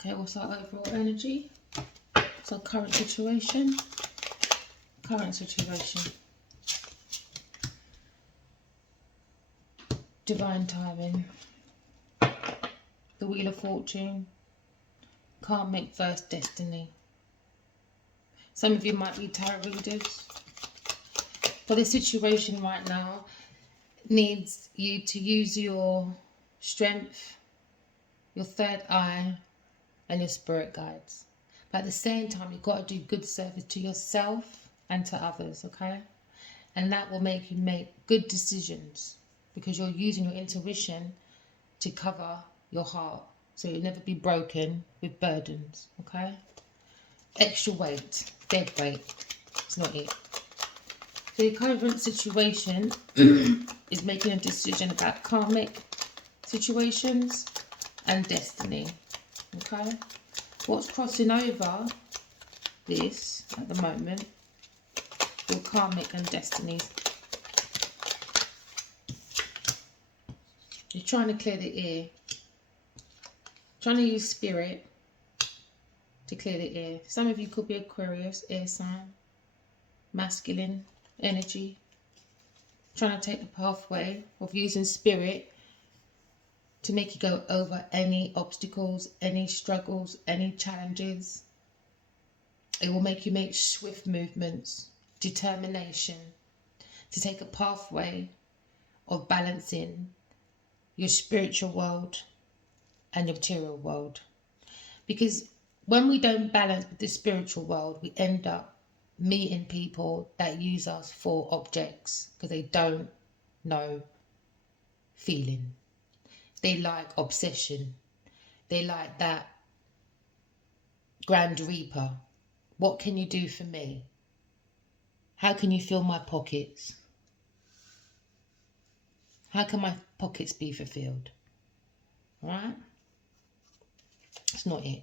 Okay, what's our overall energy? So current situation. Current situation. Divine timing. The Wheel of Fortune. Karmic versus destiny. Some of you might be tarot readers. But the situation right now needs you to use your strength, your third eye, and your spirit guides. But at the same time, you've got to do good service to yourself and to others, okay? And that will make you make good decisions because you're using your intuition to cover your heart. So you'll never be broken with burdens, okay? Extra weight, dead weight, it's not it. So your current situation is making a decision about karmic situations and destiny, okay? What's crossing over this at the moment, your karmic and destinies. You're trying to clear the air. Trying to use spirit to clear the air. Some of you could be Aquarius, air sign, masculine energy. Trying to take the pathway of using spirit to make you go over any obstacles, any struggles, any challenges. It will make you make swift movements, determination to take a pathway of balancing your spiritual world and your material world. Because when we don't balance with the spiritual world, we end up meeting people that use us for objects because they don't know feeling. They like obsession. They like that Grand Reaper. What can you do for me? How can you fill my pockets? How can my pockets be fulfilled? Right? It's not it.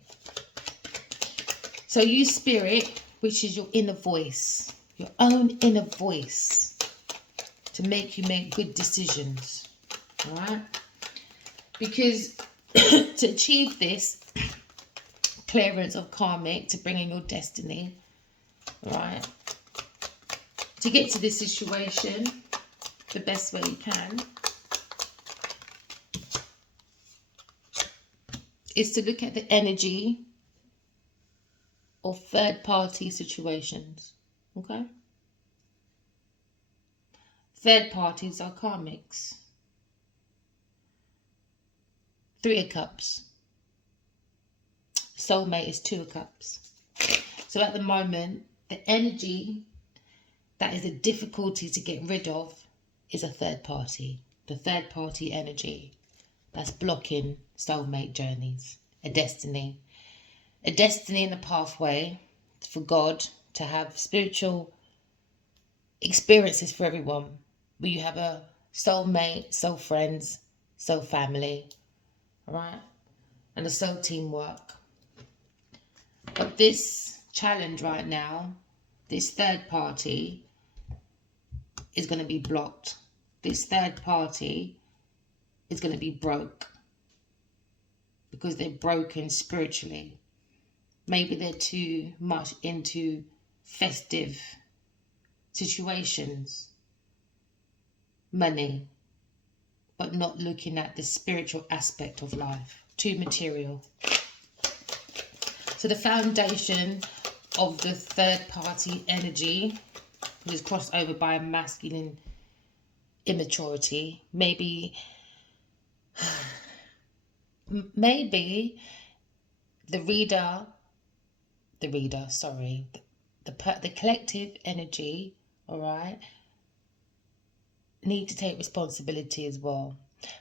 So use spirit, which is your inner voice, your own inner voice, to make you make good decisions. All right? Because to achieve this clearance of karmic, to bring in your destiny, right? To get to this situation the best way you can is to look at the energy of third-party situations, okay? Third parties are karmics. 3 of Cups. Soulmate is 2 of Cups. So at the moment, the energy that is a difficulty to get rid of is a third party. The third party energy that's blocking soulmate journeys. A destiny. A destiny in the pathway for God to have spiritual experiences for everyone. Where you have a soulmate, soul friends, soul family. Alright? And a soul teamwork. But this challenge right now, this third party is going to be blocked. This third party is going to be broke. Because they're broken spiritually. Maybe they're too much into festive situations. Money. But not looking at the spiritual aspect of life. Too material. So the foundation of the third party energy is crossed over by a masculine immaturity. Maybe the collective energy, all right, need to take responsibility as well.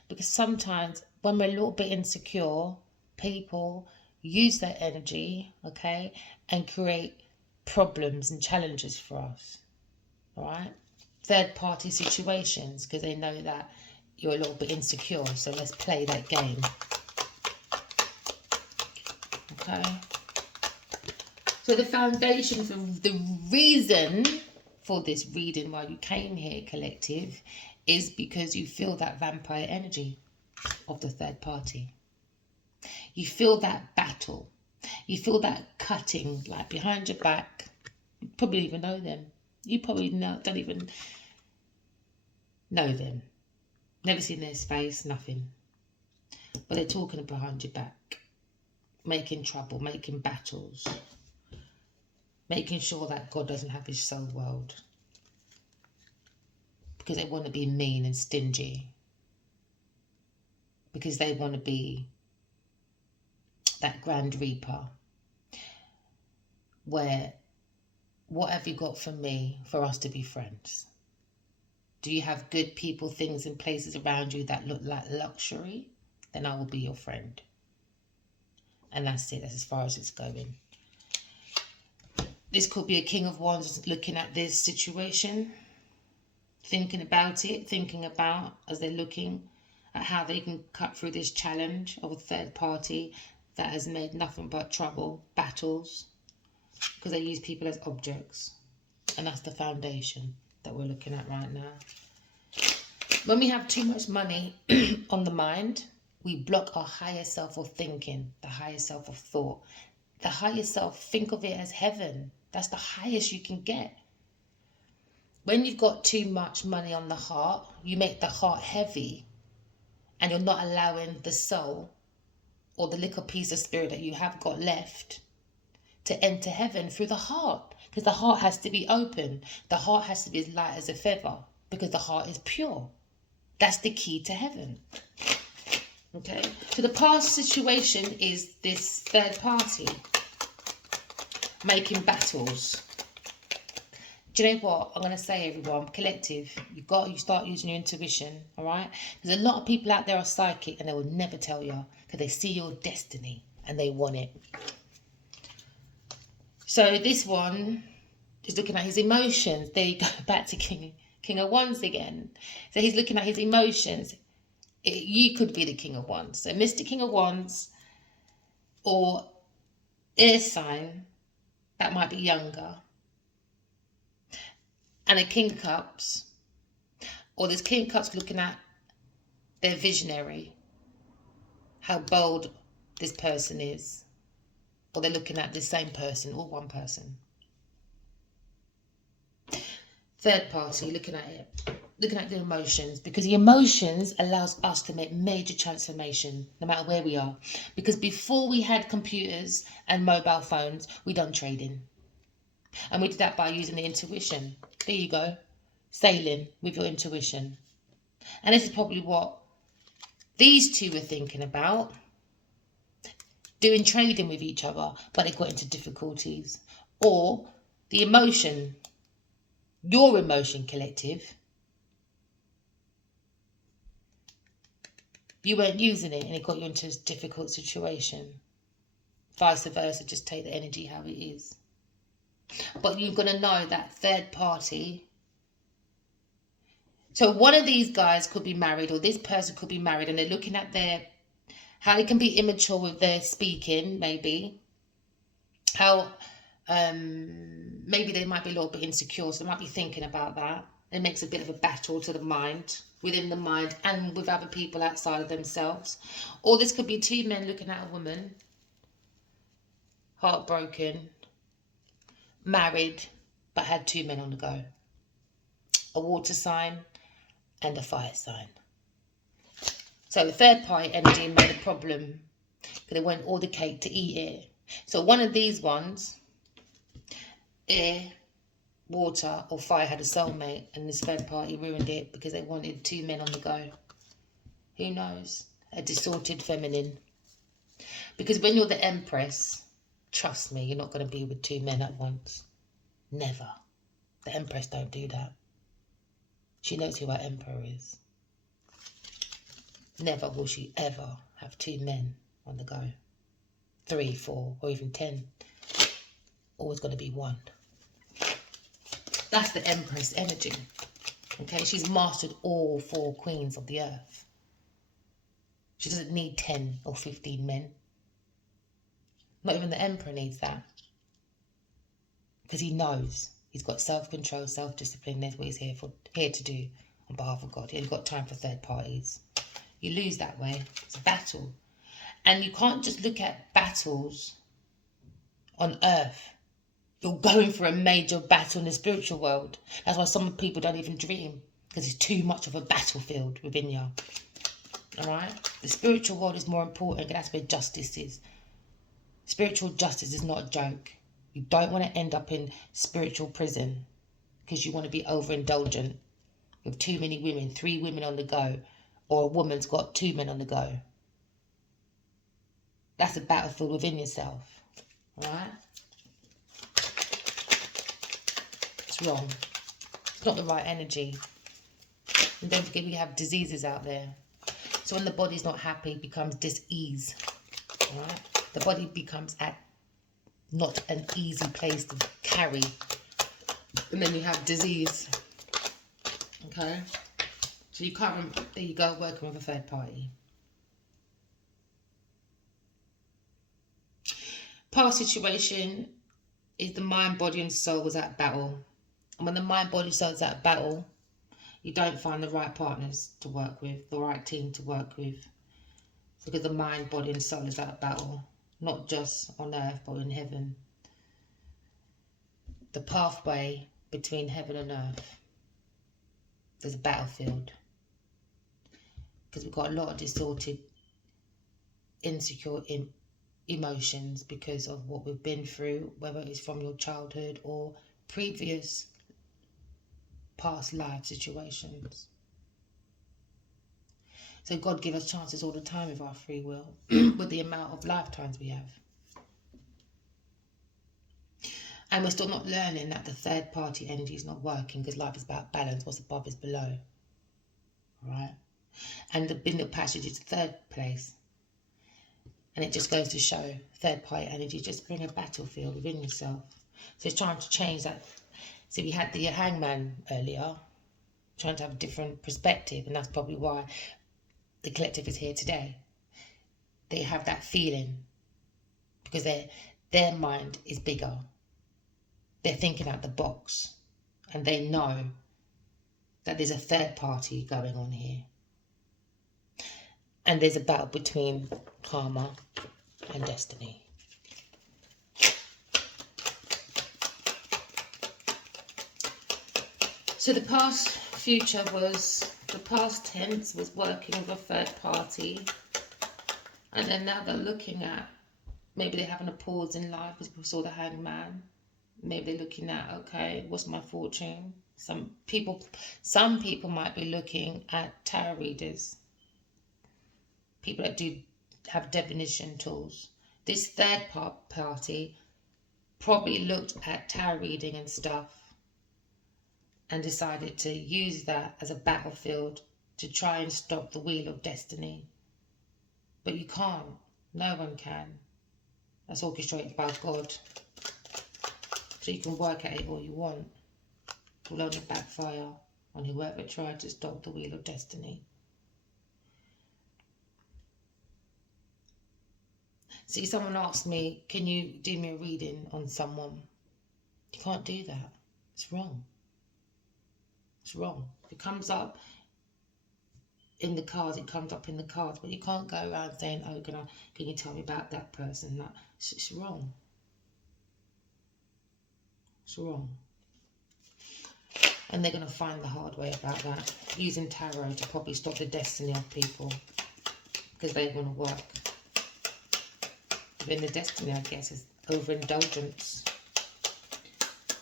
Because sometimes when we're a little bit insecure, people use that energy, okay, and create problems and challenges for us, all right? Third party situations, because they know that you're a little bit insecure, so let's play that game. Okay? So the foundation for the reason for this reading why you came here, collective, is because you feel that vampire energy of the third party. You feel that battle. You feel that cutting, like behind your back. You probably even know them. You probably don't even know them. Never seen their face, nothing. But they're talking behind your back. Making trouble, making battles. Making sure that God doesn't have his soul world. Because they want to be mean and stingy. Because they want to be that Grand Reaper. Where, what have you got for me for us to be friends? Do you have good people, things and places around you that look like luxury? Then I will be your friend. And that's it. That's as far as it's going. This could be a King of Wands looking at this situation. Thinking about it. Thinking about as they're looking at how they can cut through this challenge of a third party that has made nothing but trouble, battles. Because they use people as objects. And that's the foundation that we're looking at right now. When we have too much money on the mind, we block our higher self of thinking, the higher self of thought. The higher self, think of it as heaven. That's the highest you can get. When you've got too much money on the heart, you make the heart heavy and you're not allowing the soul or the little piece of spirit that you have got left to enter heaven through the heart. Because the heart has to be open. The heart has to be as light as a feather because the heart is pure. That's the key to heaven. Okay, so the past situation is this third party making battles. Do you know what I'm going to say, everyone? Collective, you start using your intuition, all right? There's a lot of people out there are psychic and they will never tell you because they see your destiny and they want it. So this one is looking at his emotions. There you go, back to King of Wands again. So he's looking at his emotions. You could be the King of Wands. So Mr. King of Wands or air sign that might be younger. And a King of Cups. Or this King of Cups looking at their visionary. How bold this person is. Or they're looking at the same person or one person. Third party looking at it. Looking at the emotions, because the emotions allows us to make major transformation no matter where we are. Because before we had computers and mobile phones, we done trading. And we did that by using the intuition. There you go. Sailing with your intuition. And this is probably what these two were thinking about. Doing trading with each other, but they got into difficulties. Or the emotion, your emotion collective, you weren't using it and it got you into a difficult situation. Vice versa, just take the energy how it is. But you're going to know that third party. So one of these guys could be married, or this person could be married, and they're looking at how they can be immature with their speaking, maybe. How maybe they might be a little bit insecure, so they might be thinking about that. It makes a bit of a battle to the mind, within the mind and with other people outside of themselves. Or this could be two men looking at a woman, heartbroken, married, but had two men on the go. A water sign and a fire sign. So the third party energy made a problem because they want all the cake to eat it. So one of these ones, air, water or fire, had a soulmate, and this third party ruined it because they wanted two men on the go. Who knows? A distorted feminine. Because when you're the Empress, trust me, you're not going to be with two men at once. Never. The Empress don't do that. She knows who our Emperor is. Never will she ever have two men on the go. 3, 4, or even 10. Always going to be one. That's the Empress energy. Okay, she's mastered all 4 queens of the earth. She doesn't need 10 or 15 men. Not even the Emperor needs that. Because he knows. He's got self-control, self-discipline. That's what he's here to do on behalf of God. He ain't got time for third parties. You lose that way. It's a battle. And you can't just look at battles on earth. You're going for a major battle in the spiritual world. That's why some people don't even dream, because it's too much of a battlefield within you. Alright? The spiritual world is more important, and that's where justice is. Spiritual justice is not a joke. You don't want to end up in spiritual prison because you want to be overindulgent with too many women, 3 women on the go, or a woman's got 2 men on the go. That's a battlefield within yourself. Alright? It's wrong. It's not the right energy. And don't forget, we have diseases out there. So when the body's not happy, it becomes dis-ease. Alright? The body becomes not an easy place to carry. And then you have disease. Okay? So you can't, there you go, working with a third party. Past situation is the mind, body and soul was at battle. And when the mind, body, soul is at battle, you don't find the right partners to work with, the right team to work with. Because the mind, body and soul is at battle. Not just on earth, but in heaven. The pathway between heaven and earth. There's a battlefield. Because we've got a lot of distorted, insecure emotions because of what we've been through, whether it's from your childhood or previous past life situations. So God gives us chances all the time with our free will, with the amount of lifetimes we have. And we're still not learning that the third party energy is not working, because life is about balance. What's above is below. Right? And the Bindle passage is the third place. And it just goes to show third party energy just bring a battlefield within yourself. So it's trying to change that. So we had the hangman earlier, trying to have a different perspective, and that's probably why the collective is here today. They have that feeling because their mind is bigger. They're thinking out the box, and they know that there's a third party going on here. And there's a battle between karma and destiny. So the past future was, the past tense was working with a third party. And then now they're looking at, maybe they're having a pause in life because we saw the hangman. Maybe they're looking at, okay, what's my fortune? Some people might be looking at tarot readers. People that do have divination tools. This third party probably looked at tarot reading and stuff and decided to use that as a battlefield to try and stop the wheel of destiny. But you can't. No one can. That's orchestrated by God. So you can work at it all you want. It will only backfire on whoever tried to stop the wheel of destiny. See, someone asked me, can you do me a reading on someone? You can't do that. It's wrong. It's wrong. If it comes up in the cards, it comes up in the cards. But you can't go around saying, oh, can you tell me about that person? That, it's wrong. It's wrong. And they're going to find the hard way about that. Using tarot to probably stop the destiny of people. Because they want to work. In the destiny, I guess, is overindulgence.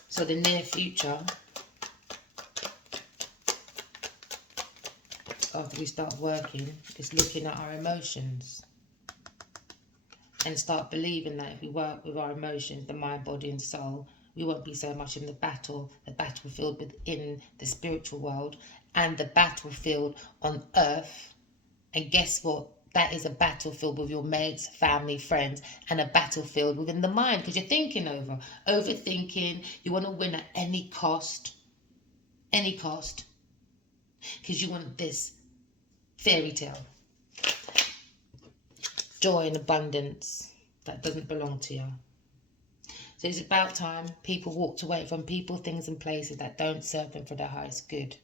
So the near future, after we start working, is looking at our emotions and start believing that if we work with our emotions, the mind, body and soul, we won't be so much in the battlefield within the spiritual world and the battlefield on earth. And guess what? That is a battlefield with your mates, family, friends, and a battlefield within the mind, because you're thinking overthinking. You want to win at any cost, because you want this fairy tale, joy and abundance that doesn't belong to you. So it's about time people walked away from people, things, and places that don't serve them for their highest good.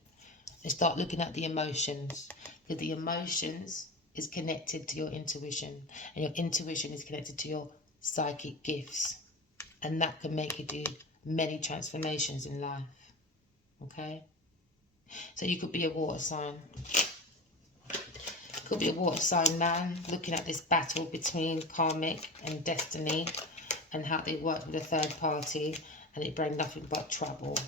They start looking at the emotions, because the emotions is connected to your intuition, and your intuition is connected to your psychic gifts, and that can make you do many transformations in life. Okay, so you could be a water sign. Could be a water sign man looking at this battle between karmic and destiny and how they work with a third party, and it brings nothing but trouble.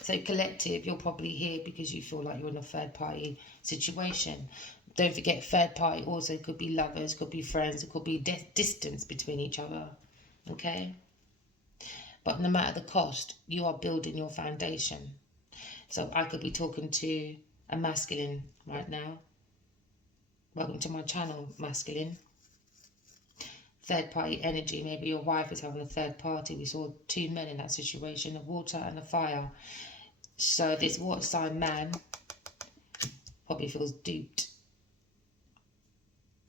So collective, you're probably here because you feel like you're in a third party situation. Don't forget, third party also could be lovers, could be friends, it could be distance between each other. Okay? But no matter the cost, you are building your foundation. So I could be talking to a masculine right now. Welcome to my channel, masculine. Third party energy, maybe your wife is having a third party. We saw two men in that situation, a water and a fire. So this water sign man probably feels duped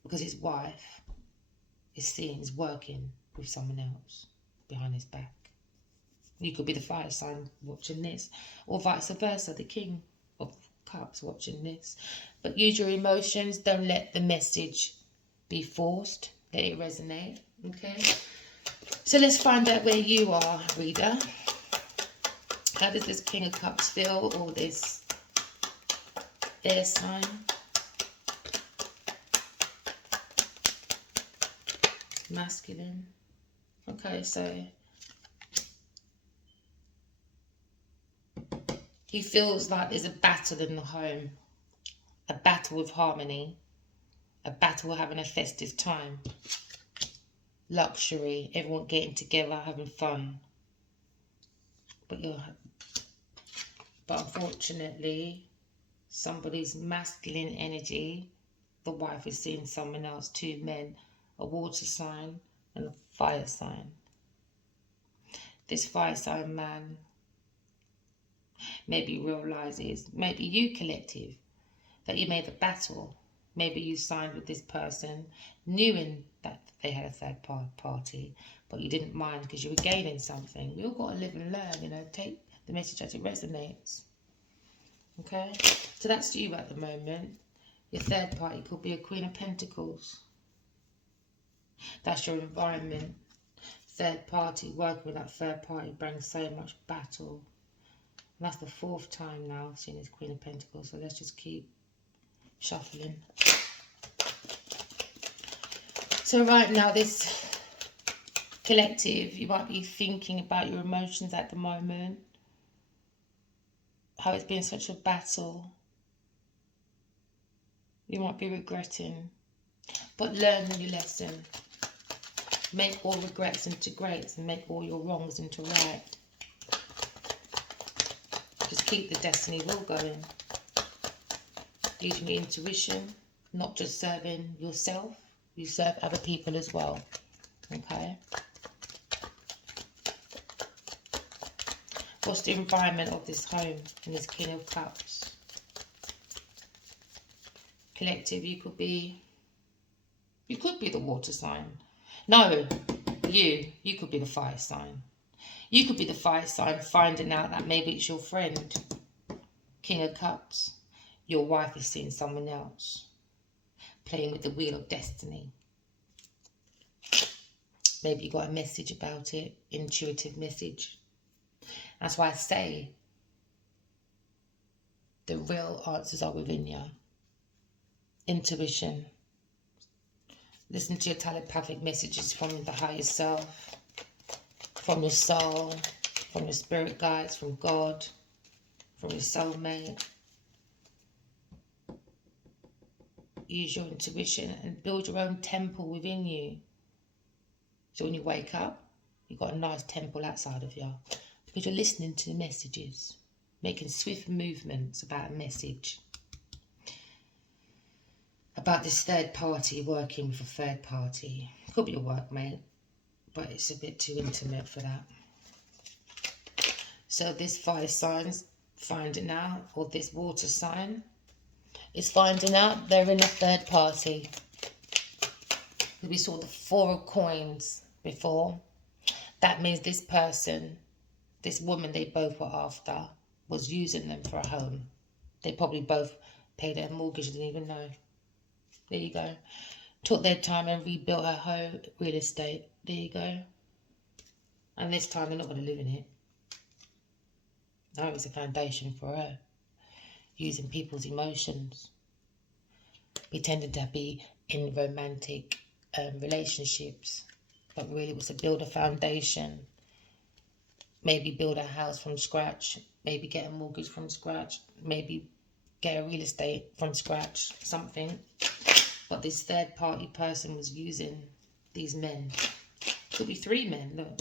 because his wife is seen as working with someone else behind his back. You could be the fire sign watching this, or vice versa, the king of cups watching this. But use your emotions. Don't let the message be forced. Let it resonate. Okay? So let's find out where you are, reader. How does this King of Cups feel, or this air sign? Masculine. Okay, so he feels like there's a battle in the home, a battle with harmony, a battle having a festive time, luxury, everyone getting together, having fun. But unfortunately, somebody's masculine energy, the wife is seeing someone else, two men, a water sign and a fire sign. This fire sign man maybe realizes, maybe you collective, that you made a battle. Maybe you signed with this person knowing that they had a third party, but you didn't mind because you were gaining something. We all got to live and learn, you know, take the message as it resonates. Okay, so that's you at the moment. Your third party could be a Queen of Pentacles. That's your environment. Third party, working with that third party brings so much battle. And that's the fourth time now I've seen this Queen of Pentacles. So let's just keep shuffling. So right now, this collective, you might be thinking about your emotions at the moment. How it's been such a battle. You might be regretting. But learn your lesson. Make all regrets into greats and make all your wrongs into right. Just keep the destiny wheel going. Using your intuition, not just serving yourself, you serve other people as well. Okay? What's the environment of this home and this King of Cups? Collective, you could be the water sign. No, you could be the fire sign. You could be the fire sign finding out that maybe it's your friend, King of Cups. Your wife is seeing someone else, playing with the wheel of destiny. Maybe you got a message about it, intuitive message. That's why I say the real answers are within you. Intuition. Listen to your telepathic messages from the higher self, from your soul, from your spirit guides, from God, from your soulmate. Use your intuition and build your own temple within you. So when you wake up, you've got a nice temple outside of you. Because you're listening to the messages, making swift movements about a message. About this third party, working with a third party. Could be a workmate, but it's a bit too intimate for that. So this fire sign's finding out, or this water sign is finding out they're in a third party. We saw the 4 of coins before. That means this person, this woman they both were after, was using them for a home. They probably both paid their mortgage and didn't even know. There you go. Took their time and rebuilt her home, real estate. There you go. And this time they're not going to live in it. Now it's a foundation for her. Using people's emotions. Pretending to be in romantic relationships. But really it was to build a foundation. Maybe build a house from scratch. Maybe get a mortgage from scratch. Maybe get a real estate from scratch. Something. But this third party person was using these men. Could be 3 men, look.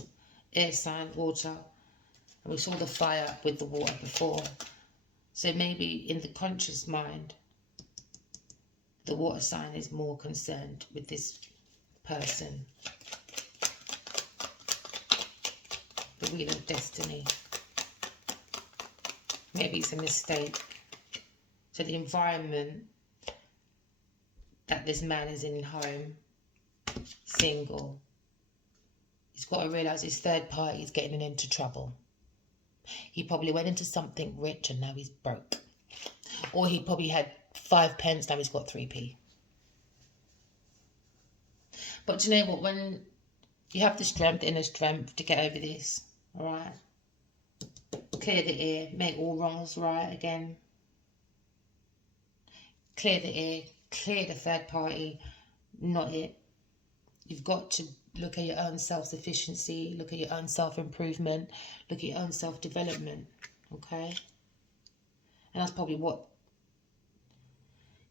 Air sign, water. And we saw the fire with the water before. So maybe in the conscious mind, the water sign is more concerned with this person. The Wheel of Destiny. Maybe it's a mistake. So the environment that this man is in home, single, he's got to realise his third party is getting him into trouble. He probably went into something rich and now he's broke. Or he probably had 5 pence, now he's got 3p. But do you know what? When you have the strength, inner strength to get over this, alright? Clear the air, make all wrongs right again. Clear the air, clear the third party, not it. You've got to look at your own self-sufficiency, look at your own self-improvement, look at your own self-development, okay? And that's probably what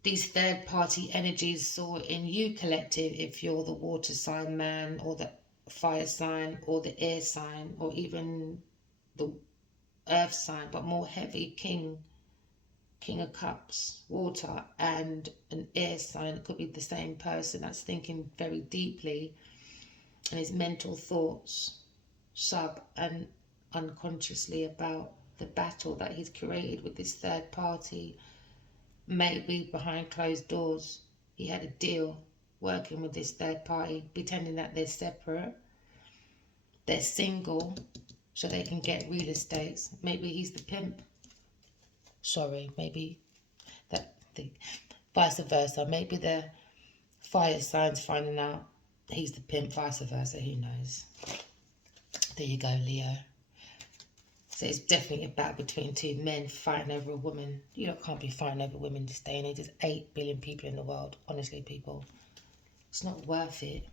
these third-party energies saw in you, collective, if you're the water sign man or the fire sign or the air sign or even the earth sign, but more heavy King of Cups, water, and an air sign. It could be the same person that's thinking very deeply, and his mental thoughts sub and unconsciously about the battle that he's created with this third party. Maybe behind closed doors he had a deal working with this third party, pretending that they're separate, they're single, so they can get real estates. Maybe he's the pimp. Sorry, maybe that the vice versa. Maybe the fire sign's finding out he's the pimp, vice versa, who knows. There you go, Leo. So it's definitely a battle between 2 men fighting over a woman. You can't be fighting over women this day and age. There's 8 billion people in the world. Honestly, people, it's not worth it.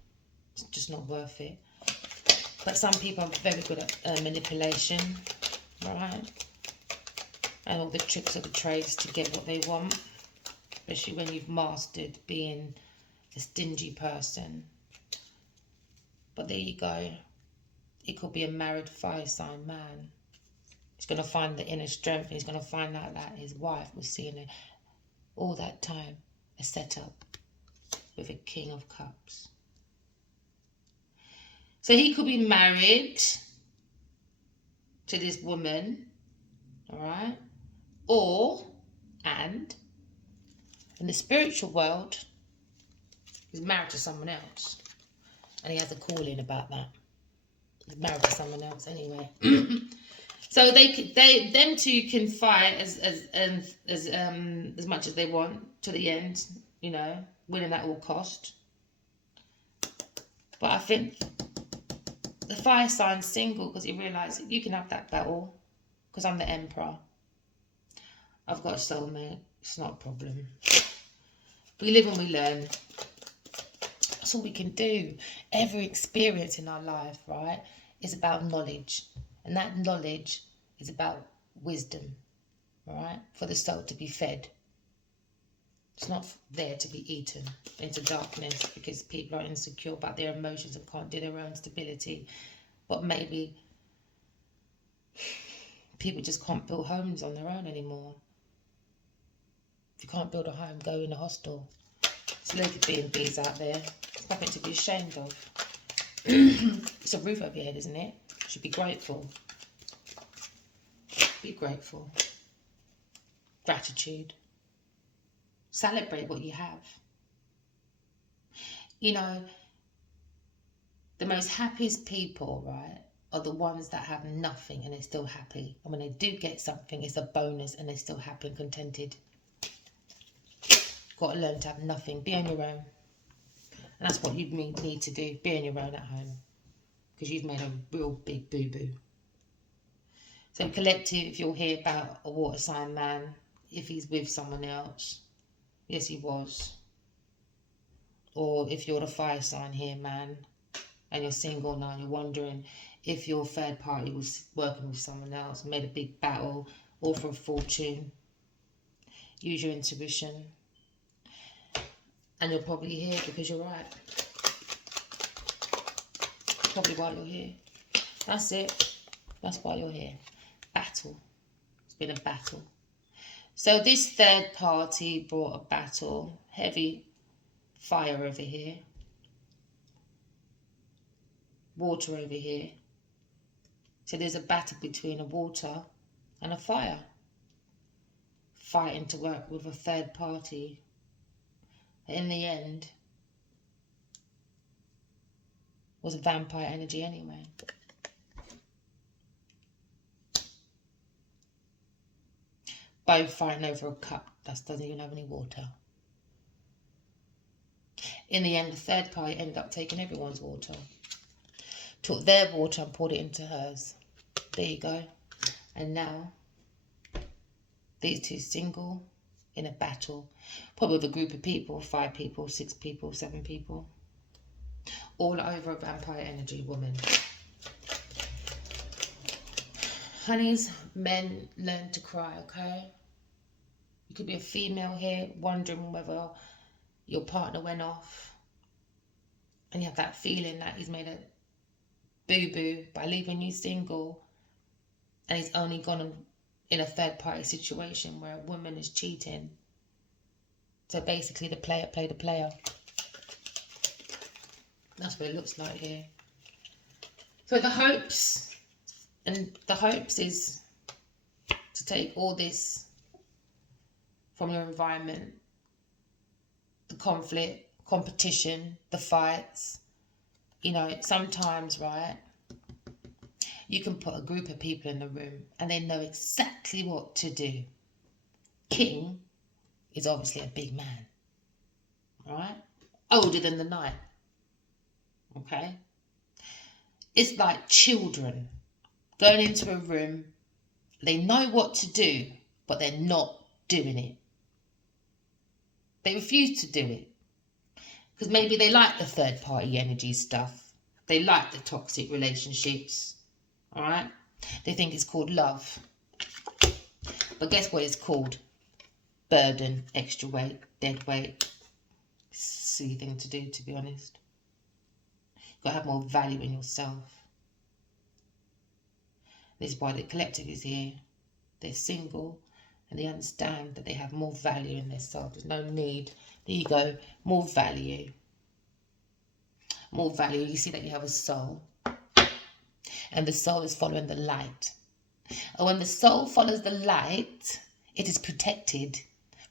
It's just not worth it. But some people are very good at manipulation, right? And all the tricks of the trades to get what they want, especially when you've mastered being a stingy person. But there you go. It could be a married fire sign man. He's going to find the inner strength. He's going to find out that his wife was seeing it all that time, a setup with a King of Cups. So he could be married to this woman, all right? Or, and in the spiritual world, he's married to someone else. And he has a calling about that. He's married to someone else anyway. So them two can fight as much as they want to the end, winning at all cost. But I think the fire sign's single because he realised you can have that battle because I'm the emperor. I've got a soulmate. It's not a problem. We live and we learn. That's all we can do. Every experience in our life, right, is about knowledge. And that knowledge is about wisdom, right, for the soul to be fed. It's not there to be eaten into darkness because people are insecure about their emotions and can't do their own stability. But maybe people just can't build homes on their own anymore. If you can't build a home, go in a hostel. There's loads of B&Bs out there. It's nothing to be ashamed of. It's a roof over your head, isn't it? You should be grateful. Be grateful. Gratitude. Celebrate what you have. The most happiest people, right, are the ones that have nothing and they're still happy. And when they do get something, it's a bonus and they're still happy and contented. Got to learn to have nothing. Be on your own. And that's what you need to do. Be on your own at home. Because you've made a real big boo-boo. So collective, if you'll hear about a water sign man, if he's with someone else, yes he was. Or if you're the fire sign here, man, and you're single now, you're wondering if your third party was working with someone else, made a big battle, or for a fortune. Use your intuition. And you're probably here because you're right. Probably why you're here. That's it. That's why you're here. Battle. It's been a battle. So this third party brought a battle. Heavy fire over here. Water over here. So there's a battle between a water and a fire. Fighting to work with a third party. In the end, was a vampire energy anyway. Both fighting over a cup that doesn't even have any water. In the end, the third party ended up taking everyone's water. Took their water and poured it into hers. There you go. And now, these two single in a battle. Probably with a group of people, 5 people, 6 people, 7 people. All over a vampire energy woman. Honeys, men learn to cry, okay? You could be a female here wondering whether your partner went off. And you have that feeling that he's made a boo-boo by leaving you single. And he's only gone in a third party situation where a woman is cheating. So basically the player played the player. That's what it looks like here. So the hopes is to take all this from your environment, the conflict, competition, the fights. You know, sometimes, right, you can put a group of people in the room and they know exactly what to do. King is obviously a big man, right? Older than the night, okay? It's like children going into a room. They know what to do, but they're not doing it. They refuse to do it. Because maybe they like the third party energy stuff. They like the toxic relationships. Alright? They think it's called love. But guess what it's called? Burden, extra weight, dead weight. Silly thing to do, to be honest. You've got to have more value in yourself. This is why the collective is here. They're single and they understand that they have more value in themselves. There's no need. There you go. More value. More value. You see that you have a soul. And the soul is following the light. And when the soul follows the light, it is protected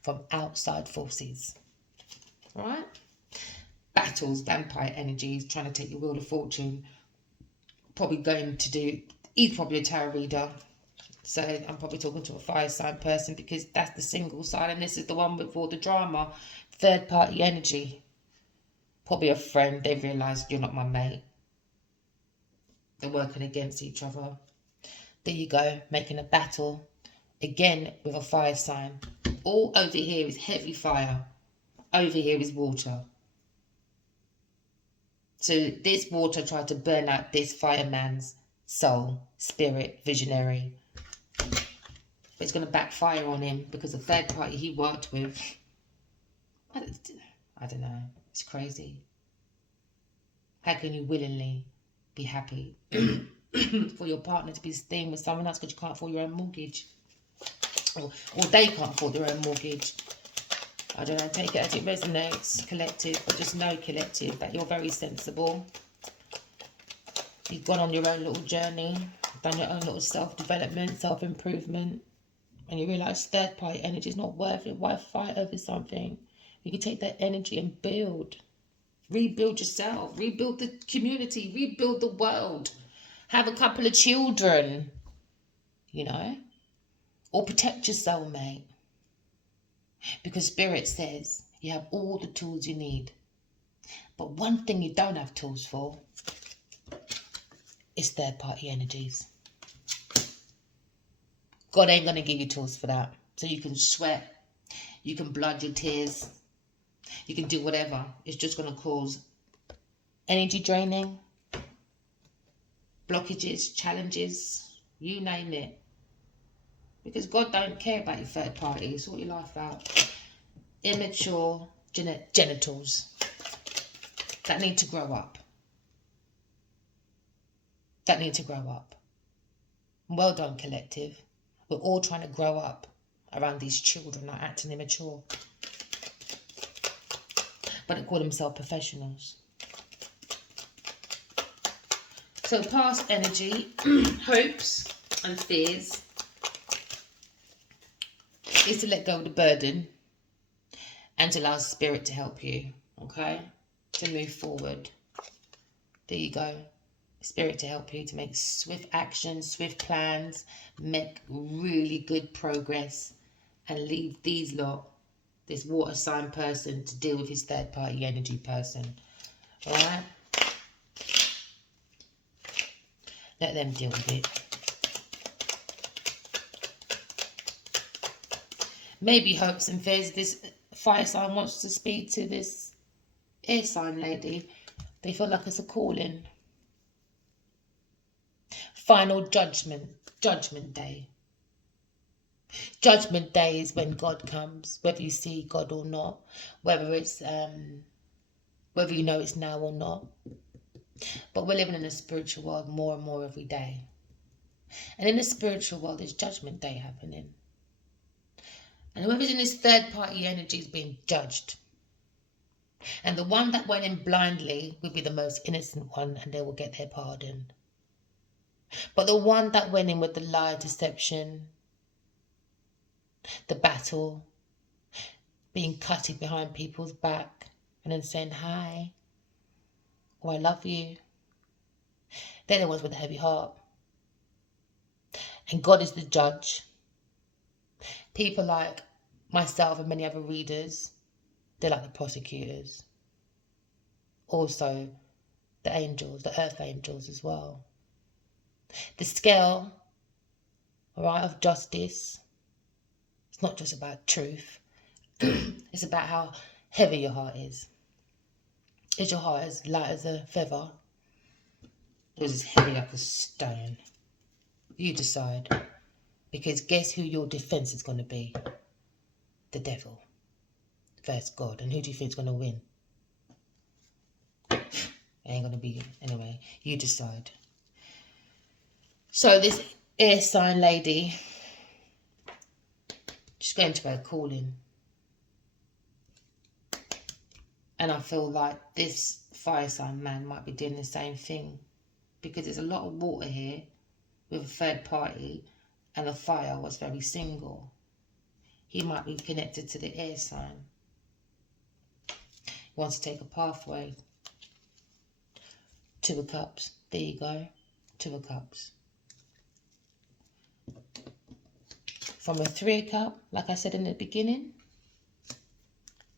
from outside forces. Alright? Battles, vampire energies, trying to take your wheel of fortune. Probably going to do... He's probably a tarot reader. So I'm probably talking to a fire sign person because that's the single side. And this is the one with all the drama. Third party energy. Probably a friend. They've realised you're not my mate. They're working against each other. There you go. Making a battle. Again with a fire sign. All over here is heavy fire. Over here is water. So this water tried to burn out this fireman's soul, spirit, visionary. But it's going to backfire on him because the third party he worked with, I don't know, it's crazy. How can you willingly be happy for your partner to be staying with someone else because you can't afford your own mortgage? Or they can't afford their own mortgage. I don't know, take it as it resonates, collective, but just know, collective, that you're very sensible. You've gone on your own little journey, done your own little self-development, self-improvement, and you realise third party energy is not worth it. Why fight over something? You can take that energy and build. Rebuild yourself, rebuild the community, rebuild the world. Have a couple of children, you know, or protect your soulmate. Because Spirit says you have all the tools you need. But one thing you don't have tools for is third-party energies. God ain't going to give you tools for that. So you can sweat, you can blood your tears, you can do whatever. It's just going to cause energy draining, blockages, challenges, you name it. Because God don't care about your third party. Sort your life out. Immature genitals that need to grow up. That need to grow up. Well done, collective. We're all trying to grow up around these children that are acting immature. But they call themselves professionals. So past energy, hopes and fears is to let go of the burden and to allow Spirit to help you, okay? To move forward. There you go. Spirit to help you to make swift actions, swift plans, make really good progress, and leave these lot, this water sign person, to deal with his third party energy person. Alright? Let them deal with it. Maybe hopes and fears. This fire sign wants to speak to this air sign lady. They feel like it's a calling. Final judgment day. Judgment day is when God comes, whether you see God or not, whether it's whether you know it's now or not. But we're living in a spiritual world more and more every day. And in the spiritual world, there's judgment day happening. And whoever's in this third party energy is being judged. And the one that went in blindly will be the most innocent one, and they will get their pardon. But the one that went in with the lie, deception, the battle, being cutting behind people's back and then saying hi, or I love you, they're the ones with a heavy heart. And God is the judge. People like myself and many other readers, they're like the prosecutors. Also, the angels, the earth angels as well. The scale, right, of justice, it's not just about truth. It's about how heavy your heart is. Is your heart as light as a feather? Or is it heavy like a stone? You decide. Because guess who your defense is going to be? The devil versus God. And who do you think is going to win? It ain't going to be, anyway, you decide. So this air sign lady, she's going to her calling. And I feel like this fire sign man might be doing the same thing. Because there's a lot of water here with a third party, and the fire was very single. He might be connected to the air sign. He wants to take a pathway. Two of Cups. There you go. Two of Cups. From a 3 of Cups, like I said in the beginning,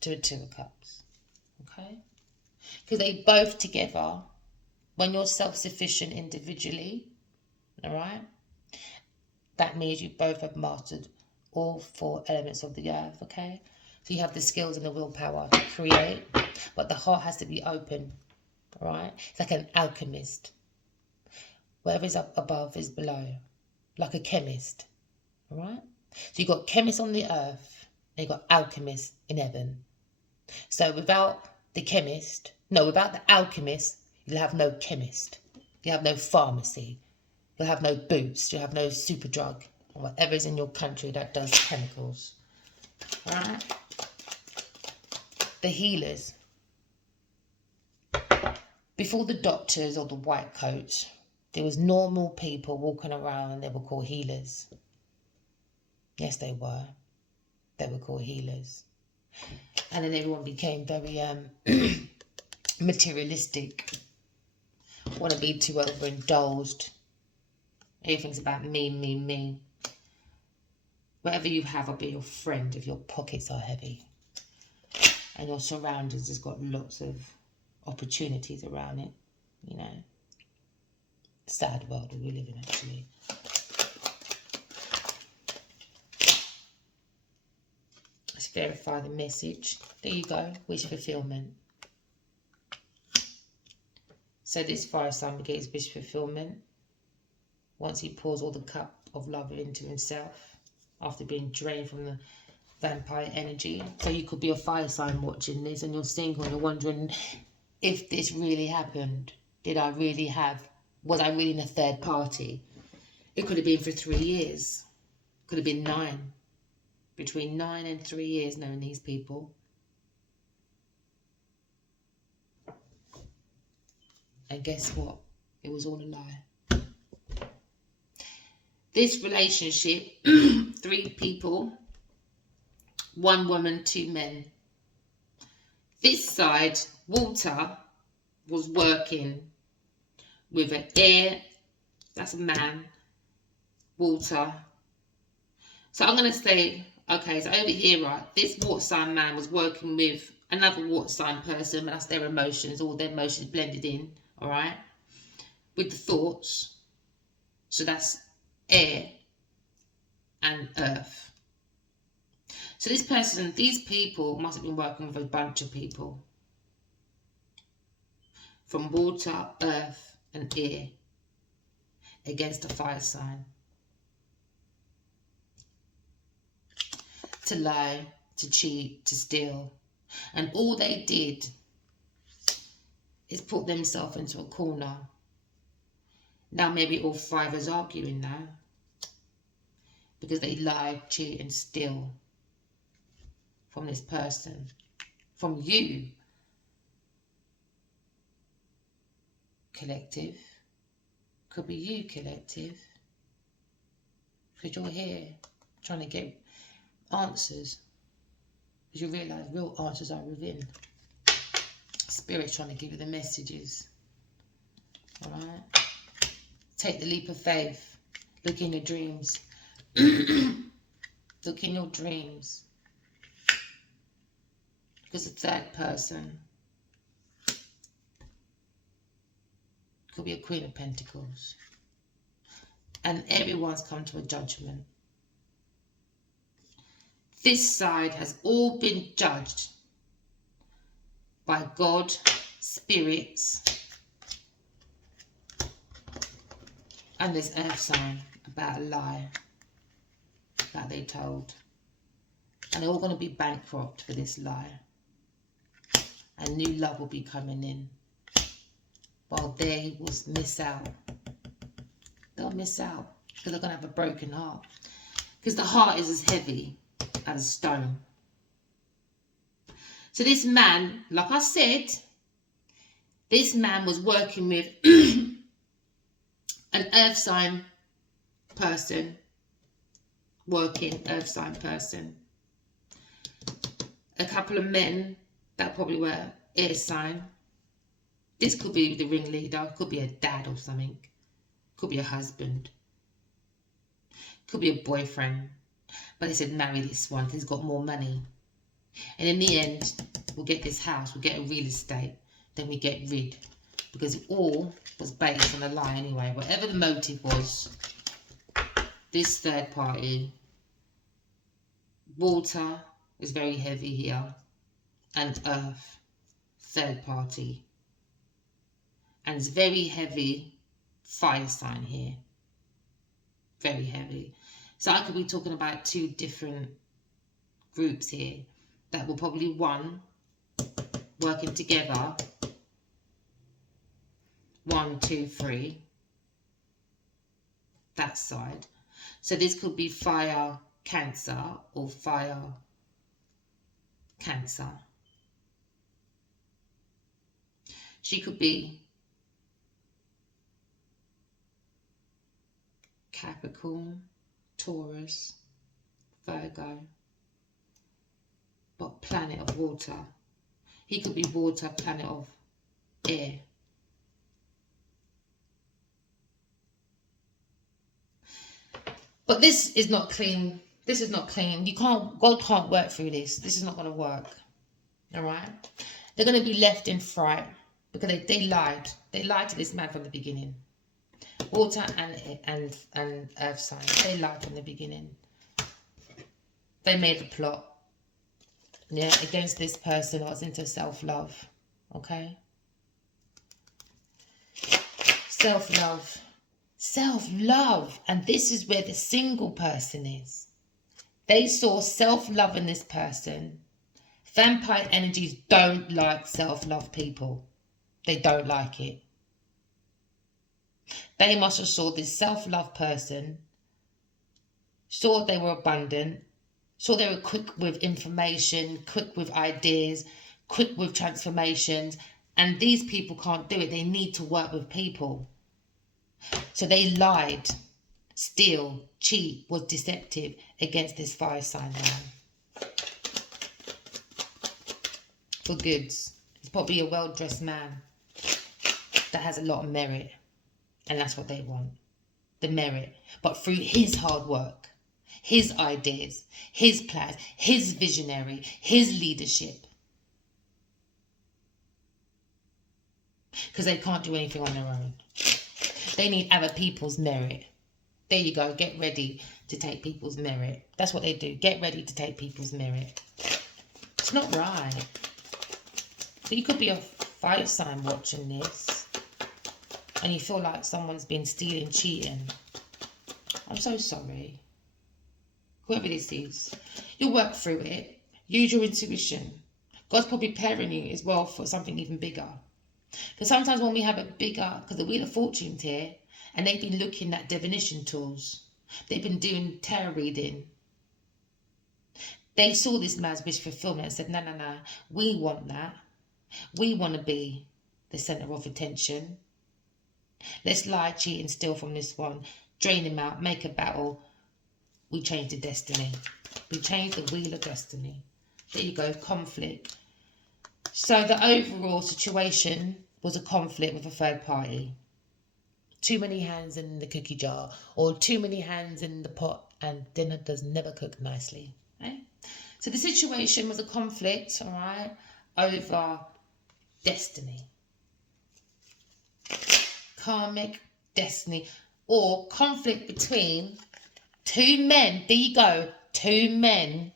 to a 2 of Cups. Okay? Because they both together, when you're self-sufficient individually, all right, that means you both have mastered all 4 elements of the earth, okay? So you have the skills and the willpower to create, but the heart has to be open, all right? It's like an alchemist. Whatever is up above is below, like a chemist, all right? So you've got chemists on the earth, and you've got alchemists in heaven. So without the chemist, no, without the alchemist, you'll have no chemist. You'll have no pharmacy. You'll have no boots. You'll have no super drug, or whatever is in your country that does chemicals. All right? The healers. Before the doctors or the white coats, there was normal people walking around, and they were called healers. Yes, they were. They were called healers. And then everyone became very materialistic. Want to be too overindulged. Everything's about me, me, me. Whatever you have, I'll be your friend if your pockets are heavy. And your surroundings has got lots of opportunities around it, you know. Sad world we live in, actually. Let's verify the message. There you go. Wish fulfillment. So this fire sign gets wish fulfillment once he pours all the cup of love into himself after being drained from the vampire energy. So you could be a fire sign watching this and you're single and you're wondering if this really happened. Did I really have, was I really in a third party? It could have been for 3 years. Could have been 9. Between 9 and 3 years knowing these people. And guess what? It was all a lie. This relationship, 3 people, 1 woman, 2 men. This side, Walter, was working with an air, that's a man, Walter. So I'm going to say, okay, so over here, right, this water sign man was working with another water sign person, but that's their emotions, all their emotions blended in, all right, with the thoughts. So that's air and earth. So this person, these people must have been working with a bunch of people. From water, earth and air against a fire sign. To lie, to cheat, to steal. And all they did is put themselves into a corner. Now maybe all 5 is arguing now. Because they lie, cheat and steal from this person. From you. Collective. Could be you, collective. Because you're here trying to get answers. Because you realise real answers are within. Spirit's trying to give you the messages. Alright? Take the leap of faith. Look in your dreams. Look in your dreams. Because the third person could be a Queen of Pentacles. And everyone's come to a judgment. This side has all been judged by God, spirits, and this earth sign about a lie that they told. And they're all going to be bankrupt for this lie. And new love will be coming in. While they will miss out. They'll miss out because they're going to have a broken heart. Because the heart is as heavy as a stone. So this man, like I said, this man was working with an earth sign person. Working earth sign person. A couple of men that probably were air sign. This could be the ringleader, could be a dad or something, could be a husband, could be a boyfriend. But they said marry this one because he's got more money. And in the end, we'll get this house, we'll get a real estate, then we get rid. Because it all was based on a lie anyway. Whatever the motive was, this third party, water is very heavy here, and earth, third party. And it's very heavy fire sign here. Very heavy. So I could be talking about 2 different groups here that will probably, 1, working together. 1, 2, 3. That side. So this could be fire Cancer or fire Cancer. She could be Capricorn, Taurus, Virgo, but planet of water. He could be water, planet of air. But this is not clean. This is not clean. God can't work through this. This is not going to work. All right? They're going to be left in fright because they lied. They lied to this man from the beginning. Water and earth sign. They lied from the beginning. They made a plot. Yeah, against this person that's into self-love. Okay? Self-love. Self-love. And this is where the single person is. They saw self-love in this person. Vampire energies don't like self-love people. They don't like it. They must have saw this self-love person, saw they were abundant, saw they were quick with information, quick with ideas, quick with transformations, and these people can't do it. They need to work with people. So they lied, steal, cheat, was deceptive against this fire sign man. For goods. He's probably a well-dressed man that has a lot of merit. And that's what they want. The merit. But through his hard work, his ideas, his plans, his visionary, his leadership. Because they can't do anything on their own. They need other people's merit. There you go. Get ready to take people's merit. That's what they do. Get ready to take people's merit. It's not right. But you could be a fire sign watching this. And you feel like someone's been stealing, cheating. I'm so sorry. Whoever this is. You'll work through it. Use your intuition. God's probably preparing you as well for something even bigger. Because sometimes when we have a bigger, because the Wheel of Fortune's here, and they've been looking at divination tools. They've been doing tarot reading. They saw this man's wish fulfillment and said, no, we want that. We want to be the centre of attention. Let's lie, cheat and steal from this one. Drain him out, make a battle. We change the destiny. We change the Wheel of Destiny. There you go, conflict. So the overall situation was a conflict with a third party. Too many hands in the cookie jar, or too many hands in the pot, and dinner does never cook nicely. Right? So the situation was a conflict, all right, over destiny. Karmic destiny, or conflict between two men. There you go, two men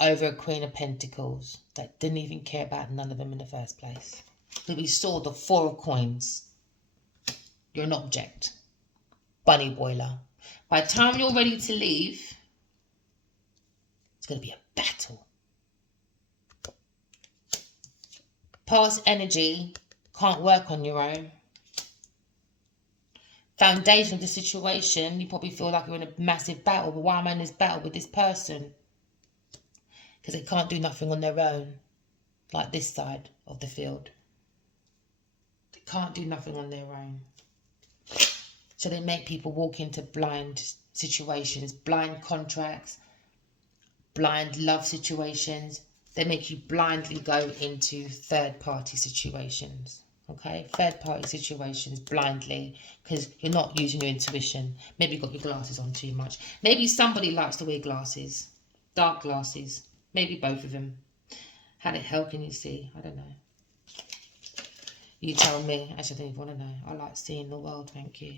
over a Queen of Pentacles that didn't even care about none of them in the first place. So we saw the Four of Coins. You're an object. Bunny boiler. By the time you're ready to leave, it's going to be a battle. Past energy can't work on your own. Foundation of the situation, you probably feel like you're in a massive battle. But why am I in this battle with this person? Because they can't do nothing on their own. Like this side of the field. They can't do nothing on their own. So they make people walk into blind situations, blind contracts, blind love situations. They make you blindly go into third-party situations. Okay? Third-party situations blindly because you're not using your intuition. Maybe you've got your glasses on too much. Maybe somebody likes to wear glasses. Dark glasses. Maybe both of them. How the hell can you see? I don't know. You tell me. Actually, I don't even want to know. I like seeing the world, thank you.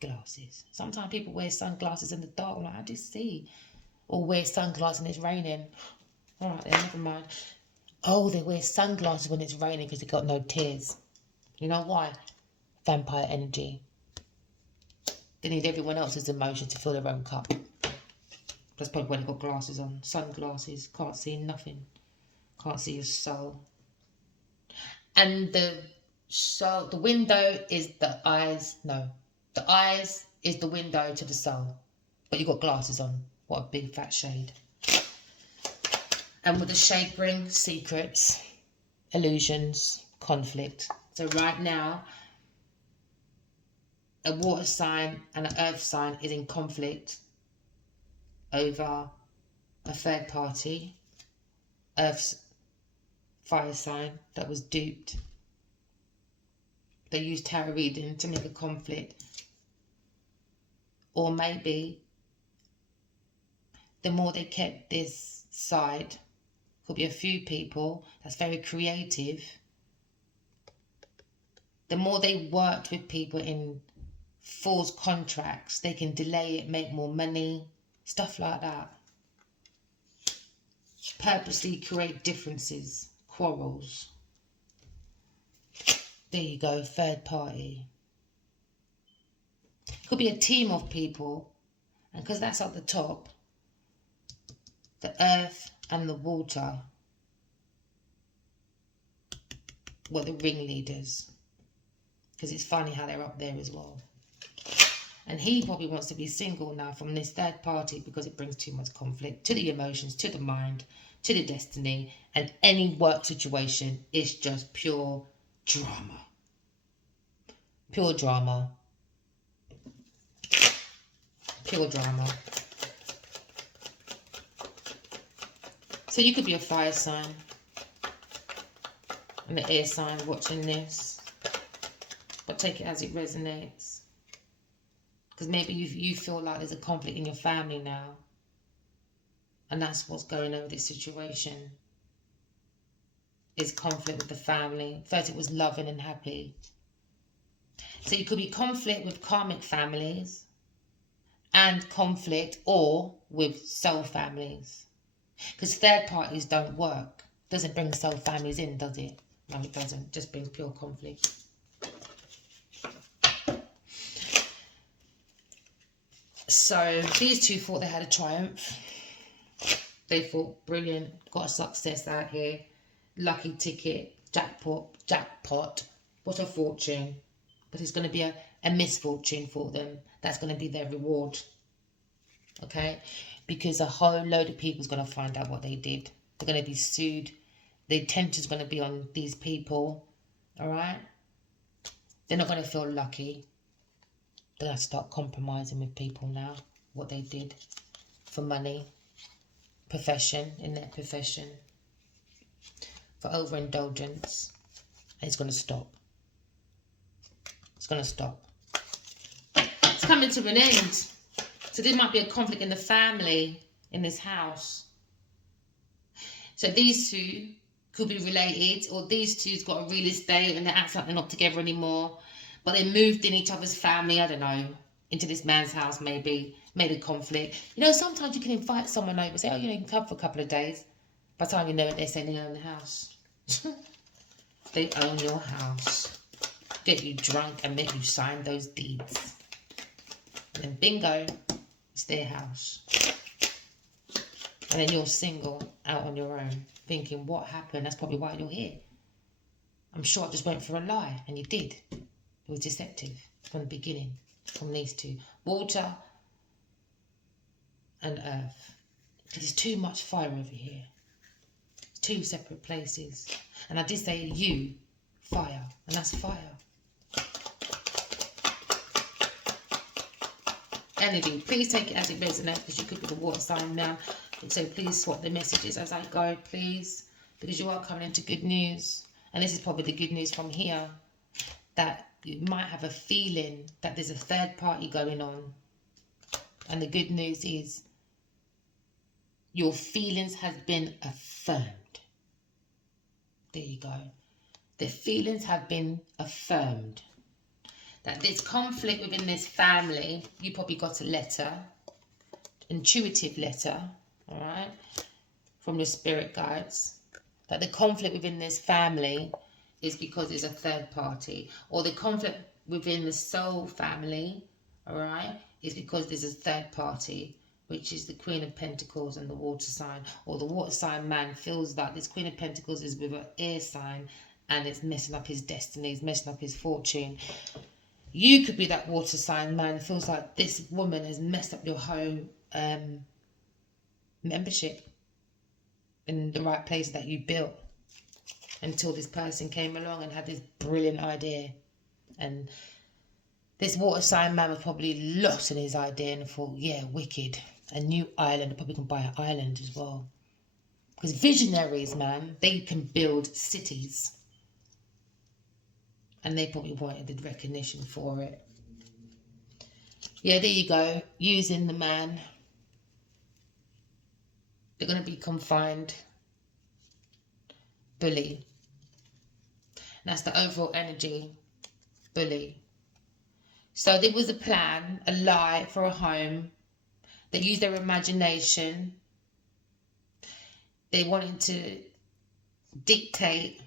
Glasses. Sometimes people wear sunglasses in the dark. I'm like, how do you see? Or wear sunglasses and it's raining. Alright then, never mind. Oh, they wear sunglasses when it's raining because they got no tears. You know why? Vampire energy. They need everyone else's emotion to fill their own cup. That's probably why they got glasses on. Sunglasses. Can't see nothing. Can't see your soul. And the window is the eyes. No. The eyes is the window to the soul. But you got glasses on. What a big fat shade. And with the shade bring secrets, illusions, conflict. So right now, a water sign and an earth sign is in conflict over a third party, earth's fire sign that was duped. They used tarot reading to make a conflict Or maybe the more they kept this side, could be a few people that's very creative, the more they worked with people in false contracts, they can delay it, make more money, stuff like that. Purposely create differences, quarrels. There you go, third party. Could be a team of people, and because that's at the top, the earth and the water were the ringleaders. Because it's funny how they're up there as well. And he probably wants to be single now from this third party because it brings too much conflict to the emotions, to the mind, to the destiny. And any work situation is just pure drama. Pure drama. Pure drama. So you could be a fire sign and an air sign watching this. But take it as it resonates. Because maybe you feel like there's a conflict in your family now. And that's what's going on with this situation. Is conflict with the family. First it was loving and happy. So you could be conflict with karmic families. And conflict or with soul families. Because third parties don't work. Doesn't bring soul families in, does it? No, it doesn't. Just brings pure conflict. So these two thought they had a triumph. They thought, brilliant, got a success out here. Lucky ticket, jackpot. What a fortune. But it's going to be a misfortune for them. That's going to be their reward. Okay? Because a whole load of people's going to find out what they did. They're going to be sued. The attention's going to be on these people. Alright? They're not going to feel lucky. They're going to start compromising with people now. What they did for money. Profession. In their profession. For overindulgence. And it's going to stop. It's going to stop. It's coming to an end. So there might be a conflict in the family. In this house. So these two could be related. Or these two's got a real estate. And they act like they're not together anymore. But they moved in each other's family, I don't know, into this man's house maybe, made a conflict. You know, sometimes you can invite someone over, say, oh, you know, you can come for a couple of days. By the time you know it, they say they own the house. They own your house. Get you drunk and make you sign those deeds. And then bingo, it's their house. And then you're single, out on your own, thinking, what happened? That's probably why you're here. I'm sure I just went for a lie, and you did. It was deceptive from the beginning, from these two. Water and earth. Because there's too much fire over here. It's two separate places. And I did say you, fire. And that's fire. Energy. Please take it as it resonates, because you could be the water sign now. So please swap the messages as I go, please. Because you are coming into good news. And this is probably the good news from here. That you might have a feeling that there's a third party going on. And the good news is your feelings have been affirmed. There you go. The feelings have been affirmed. That there's conflict within this family. You probably got a letter. Intuitive letter. Alright. From your spirit guides. That the conflict within this family is because there's a third party. Or the conflict within the soul family, alright, is because there's a third party, which is the Queen of Pentacles and the water sign. Or the water sign man feels that this Queen of Pentacles is with an air sign and it's messing up his destiny, it's messing up his fortune. You could be that water sign man who feels like this woman has messed up your home membership in the right place that you built. Until this person came along and had this brilliant idea. And this water sign man was probably lost in his idea and thought, yeah, wicked. A new island. I probably can buy an island as well. Because visionaries, man, they can build cities. And they probably wanted the recognition for it. Yeah, there you go. Using the man. They're going to be confined. Bully. That's the overall energy. Bully. So there was a plan, a lie for a home. They used their imagination. They wanted to dictate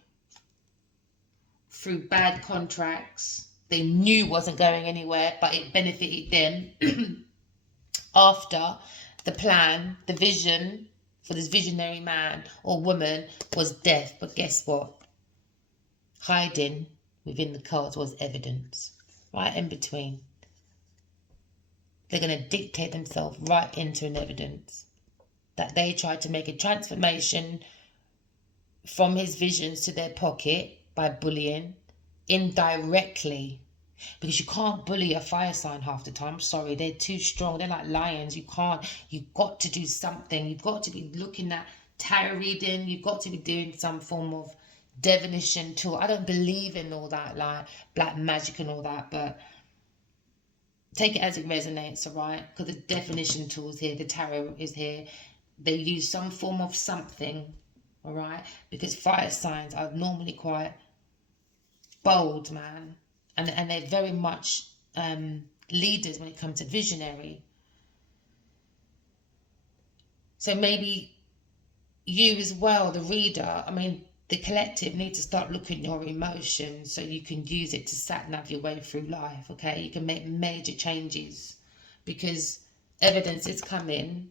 through bad contracts. They knew wasn't going anywhere, but it benefited them. After the plan, the vision for this visionary man or woman was death. But guess what? Hiding within the cards was evidence. Right in between. They're going to dictate themselves right into an evidence that they tried to make a transformation from his visions to their pocket by bullying indirectly. Because you can't bully a fire sign half the time. I'm sorry, they're too strong. They're like lions. You can't. You've got to do something. You've got to be looking at tarot reading. You've got to be doing some form of divination tool. I don't believe in all that, like black magic and all that, but take it as it resonates, all right? Because the definition tools here, the tarot is here. They use some form of something, all right? Because fire signs are normally quite bold, man. And they're very much leaders when it comes to visionary. So maybe you as well, the reader, I mean, the collective need to start looking at your emotions so you can use it to sat-nav your way through life, okay? You can make major changes because evidence is coming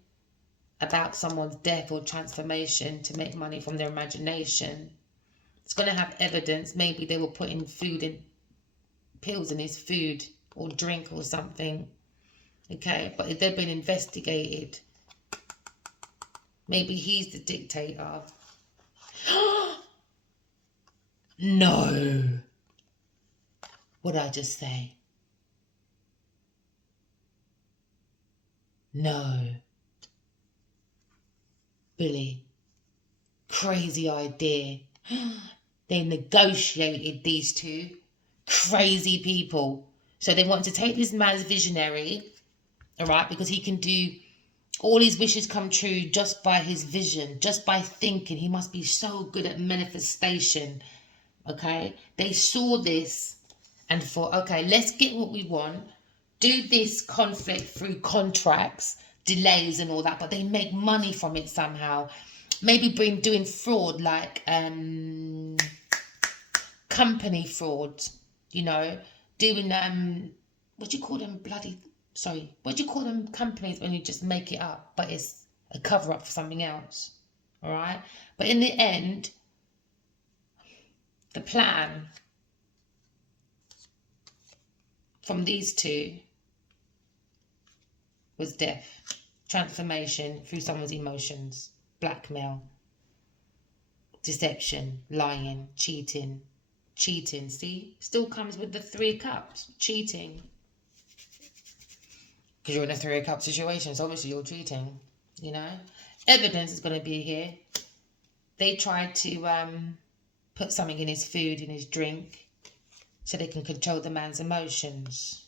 about someone's death or transformation to make money from their imagination. It's going to have evidence. Maybe they were putting food in, pills in his food or drink or something, okay? But if they've been investigated, maybe he's the dictator. No. What did I just say? No. Billy. Crazy idea. They negotiated, these two crazy people. So they want to take this man's visionary, all right, because he can do all his wishes come true just by his vision, just by thinking. He must be so good at manifestation. Okay, they saw this and thought, okay, let's get what we want, do this conflict through contracts, delays and all that, but they make money from it somehow. Maybe doing fraud, like company fraud, you know, doing what do you call them, what do you call them companies when you just make it up but it's a cover up for something else, all right? But in the end, the plan from these two was death, transformation through someone's emotions, blackmail, deception, lying, cheating. See, still comes with the 3 cups, cheating. Because you're in a 3 cup situation, so obviously you're cheating, you know. Evidence is going to be here. They tried to put something in his food, in his drink, so they can control the man's emotions.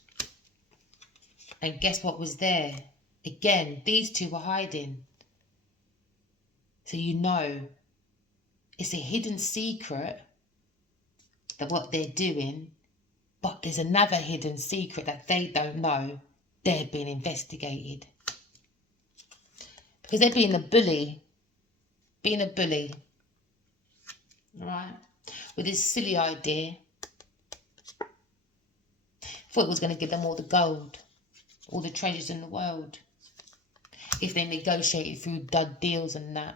And guess what was there? Again, these two were hiding. So you know, it's a hidden secret that what they're doing, but there's another hidden secret that they don't know. They're being investigated. Because they're being a bully. Right? With this silly idea. Thought it was going to give them all the gold, all the treasures in the world, if they negotiated through dud deals and that.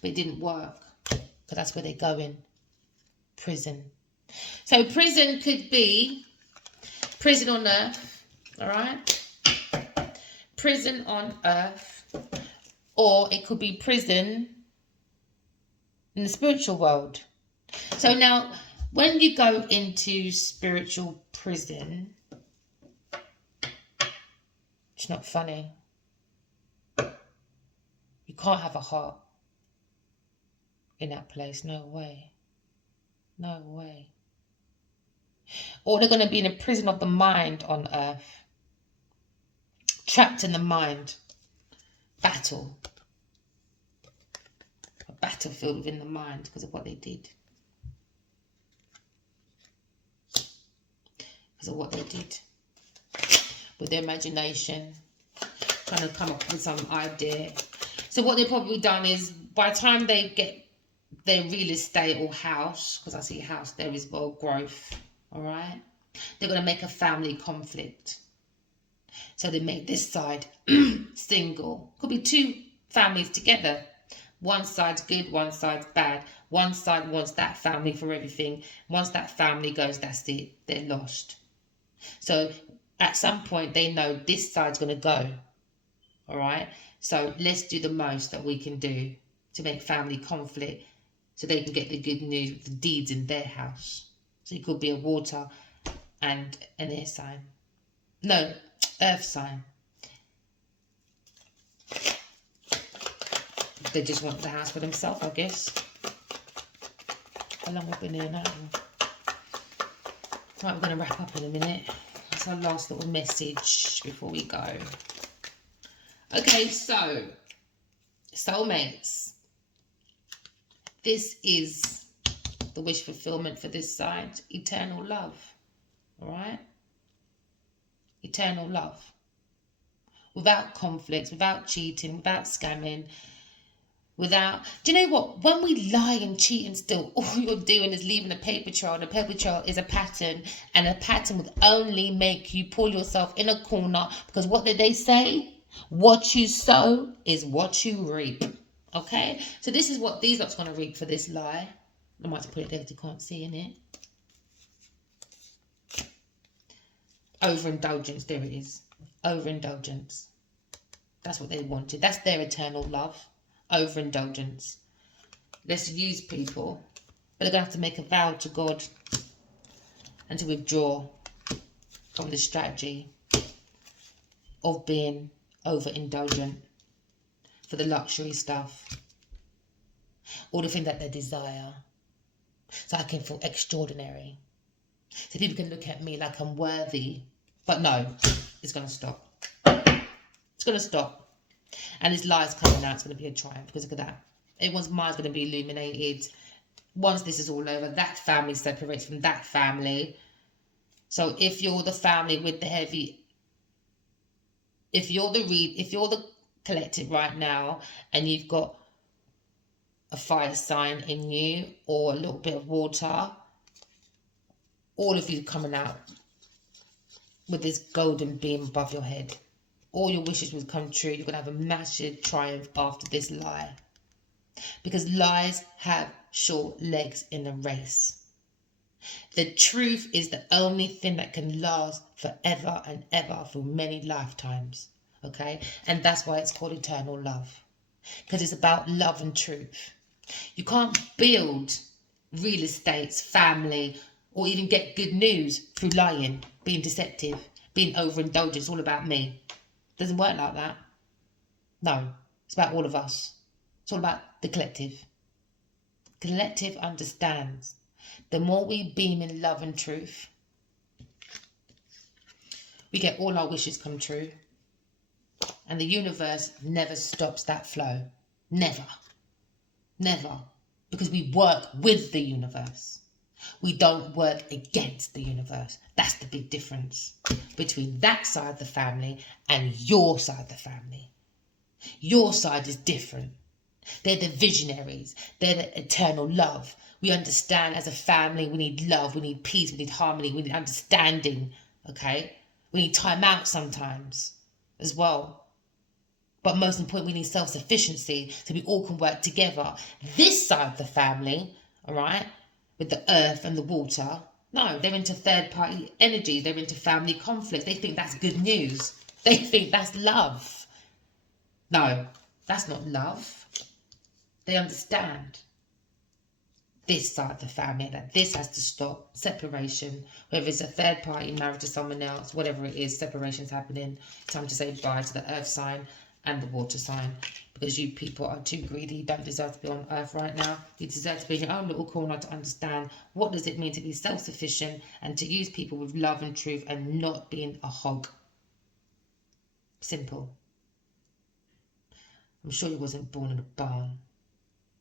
But it didn't work, because that's where they're going. Prison. So prison could be prison on earth, all right? Prison on earth, or it could be prison in the spiritual world. So now, when you go into spiritual prison, it's not funny. You can't have a heart in that place. No way. No way. Or they're going to be in a prison of the mind on earth. Trapped in the mind. Battle. A battlefield within the mind because of what they did. Because of what they did. With their imagination. Trying to come up with some idea. So what they've probably done is, by the time they get their real estate or house, because I see house there as well, growth, all right? They're going to make a family conflict. So they make this side single. Could be two families together. One side's good, one side's bad. One side wants that family for everything. Once that family goes, that's it. They're lost. So at some point, they know this side's going to go. All right? So let's do the most that we can do to make family conflict so they can get the good news with the deeds in their house. So it could be a water and an air sign. No, earth sign. They just want the house for themselves, I guess. How long have we been here now? Right, we're going to wrap up in a minute. That's our last little message before we go. Okay, so, soulmates. This is the wish fulfillment for this side. Eternal love. Alright? Eternal love. Without conflicts, without cheating, without scamming, without... Do you know what? When we lie and cheat and steal, all you're doing is leaving a paper trail. And a paper trail is a pattern. And a pattern will only make you pull yourself in a corner. Because what did they say? What you sow is what you reap. Okay? So this is what these lot's going to reap for this lie. I might have to put it there if you can't see in it. Overindulgence. There it is. Overindulgence. That's what they wanted. That's their eternal love. Overindulgence. Let's use people. But they're going to have to make a vow to God and to withdraw from the strategy of being overindulgent for the luxury stuff, all the things that they desire, so I can feel extraordinary, so people can look at me like I'm worthy. But no, it's going to stop. It's going to stop. And this lie's coming out. It's going to be a triumph, because look at that. Everyone's mind's going to be illuminated. Once this is all over, that family separates from that family. So if you're the family with the heavy, if you're the collective right now, and you've got a fire sign in you or a little bit of water, all of you coming out with this golden beam above your head. All your wishes will come true. You're going to have a massive triumph after this lie. Because lies have short legs in a race. The truth is the only thing that can last forever and ever for many lifetimes. Okay? And that's why it's called eternal love. Because it's about love and truth. You can't build real estates, family, or even get good news through lying, being deceptive, being overindulgent. It's all about me. It doesn't work like that. No. It's about all of us. It's all about the collective. Collective understands. The more we beam in love and truth, we get all our wishes come true. And the universe never stops that flow. Never. Never. Because we work with the universe. We don't work against the universe. That's the big difference between that side of the family and your side of the family. Your side is different. They're the visionaries. They're the eternal love. We understand as a family, we need love, we need peace, we need harmony, we need understanding, okay? We need time out sometimes as well. But most important, we need self-sufficiency so we all can work together. This side of the family, all right, with the earth and the water, no, they're into third-party energy. They're into family conflict. They think that's good news. They think that's love. No, that's not love. They understand this side of the family, that this has to stop. Separation, whether it's a third party married to someone else, whatever it is, separation's happening. Time to say bye to the earth sign and the water sign. Because you people are too greedy. You don't deserve to be on earth right now. You deserve to be in your own little corner to understand what does it mean to be self-sufficient and to use people with love and truth and not being a hog. Simple. I'm sure you wasn't born in a barn,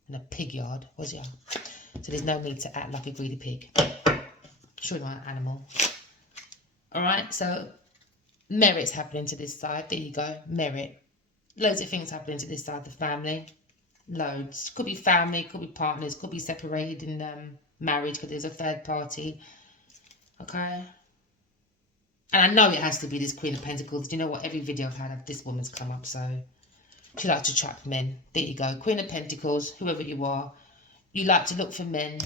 in a pig yard, was ya? So there's no need to act like a greedy pig. Sure you're not an animal. Alright, so merit's happening to this side. There you go, merit. Loads of things happening to this side of the family. Loads. Could be family, could be partners, could be separated in marriage because there's a third party. Okay. And I know it has to be this Queen of Pentacles. Do you know what? Every video I've had of this woman's come up, so she likes to trap men. There you go. Queen of Pentacles, whoever you are. You like to look for men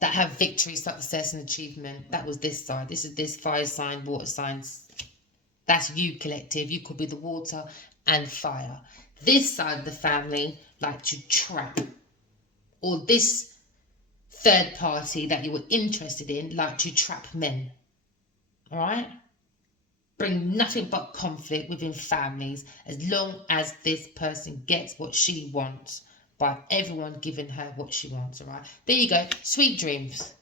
that have victory, success and achievement. That was this side. This is this fire sign, water signs. That's you, collective. You could be the water and fire. This side of the family like to trap. Or this third party that you were interested in like to trap men. Alright? Bring nothing but conflict within families as long as this person gets what she wants by everyone giving her what she wants. Alright? There you go. Sweet dreams.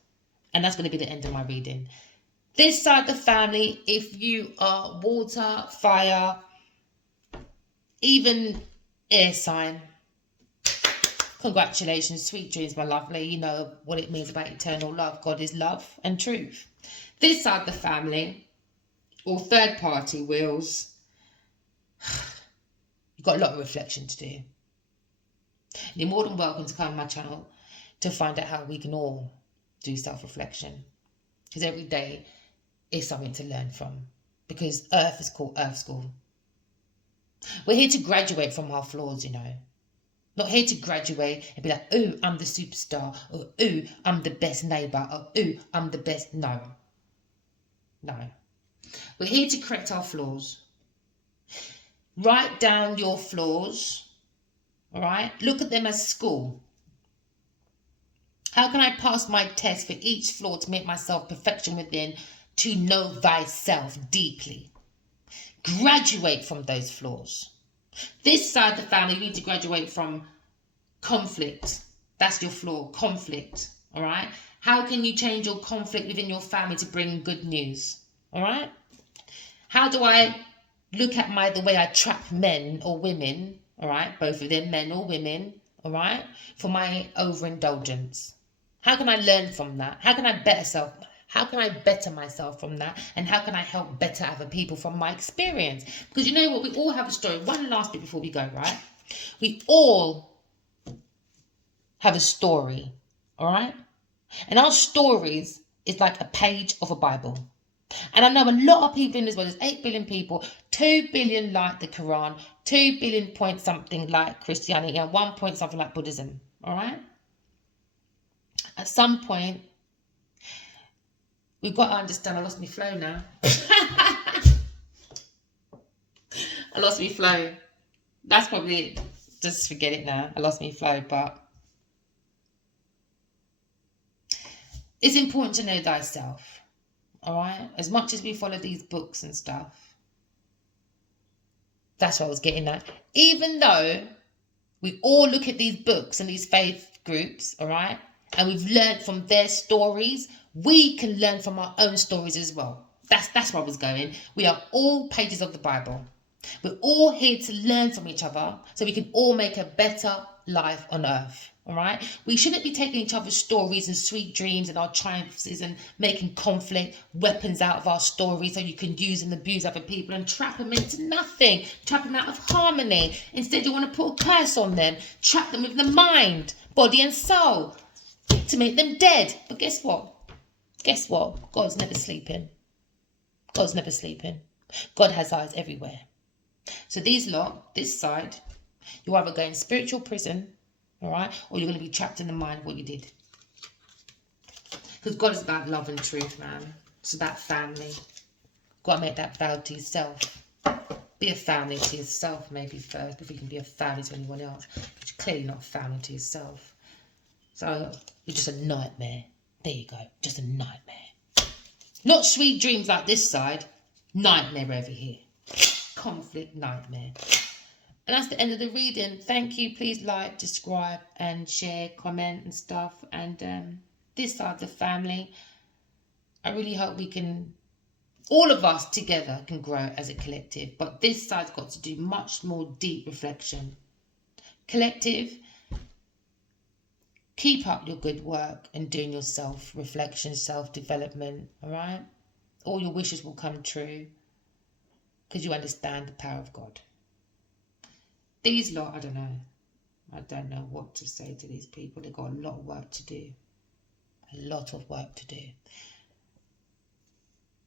And that's going to be the end of my reading. This side of the family, if you are water, fire, even air sign, congratulations, sweet dreams, my lovely. You know what it means about eternal love. God is love and truth. This side of the family, or third party wheels, you've got a lot of reflection to do. You're more than welcome to come on my channel to find out how we can all do self-reflection. Because every day is something to learn from. Because Earth is called Earth School. We're here to graduate from our flaws, you know. Not here to graduate and be like, ooh, I'm the superstar. Or, ooh, I'm the best neighbour. Or, ooh, I'm the best. No. No. We're here to correct our flaws. Write down your flaws. All right? Look at them as school. How can I pass my test for each flaw to make myself perfection within, to know thyself deeply? Graduate from those flaws. This side of the family, you need to graduate from conflict. That's your flaw, conflict. All right? How can you change your conflict within your family to bring good news? All right? How do I look at the way I trap men or women, all right? Both of them, men or women, all right? For my overindulgence. How can I learn from that? How can I better myself from that? And how can I help better other people from my experience? Because you know what? We all have a story. One last bit before we go, right? We all have a story, all right? And our stories is like a page of a Bible. And I know a lot of people in this world, there's 8 billion people, 2 billion like the Quran, 2 billion point something like Christianity, and 1 point something like Buddhism, all right? At some point, we've got to understand, I lost my flow now. I lost my flow. That's probably it. Just forget it now. I lost my flow, but it's important to know thyself. All right? As much as we follow these books and stuff. That's what I was getting at. Even though we all look at these books and these faith groups, all right? And we've learned from their stories, we can learn from our own stories as well. That's where I was going. We are all pages of the Bible. We're all here to learn from each other so we can all make a better life on earth. All right? We shouldn't be taking each other's stories and sweet dreams and our triumphs and making conflict weapons out of our stories so you can use and abuse other people and trap them into nothing. Trap them out of harmony. Instead, you want to put a curse on them. Trap them with the mind, body and soul to make them dead. But guess what? Guess what? God's never sleeping. God's never sleeping. God has eyes everywhere. So these lot, this side, you either go in spiritual prison, all right, or you're going to be trapped in the mind of what you did. Because God is about love and truth, man. It's about family. Got to make that vow to yourself. Be a family to yourself maybe first before you can be a family to anyone else. But you're clearly not a family to yourself. So you're just a nightmare. There you go. Just a nightmare. Not sweet dreams like this side. Nightmare over here. conflict nightmare. And that's the end of the reading. Thank you. Please like, subscribe and share, comment and stuff. And this side of the family, I really hope we can, all of us together can grow as a collective. But this side's got to do much more deep reflection. Collective, keep up your good work and doing your self-reflection, self-development, all right? All your wishes will come true because you understand the power of God. These lot, I don't know. I don't know what to say to these people. They've got a lot of work to do. A lot of work to do.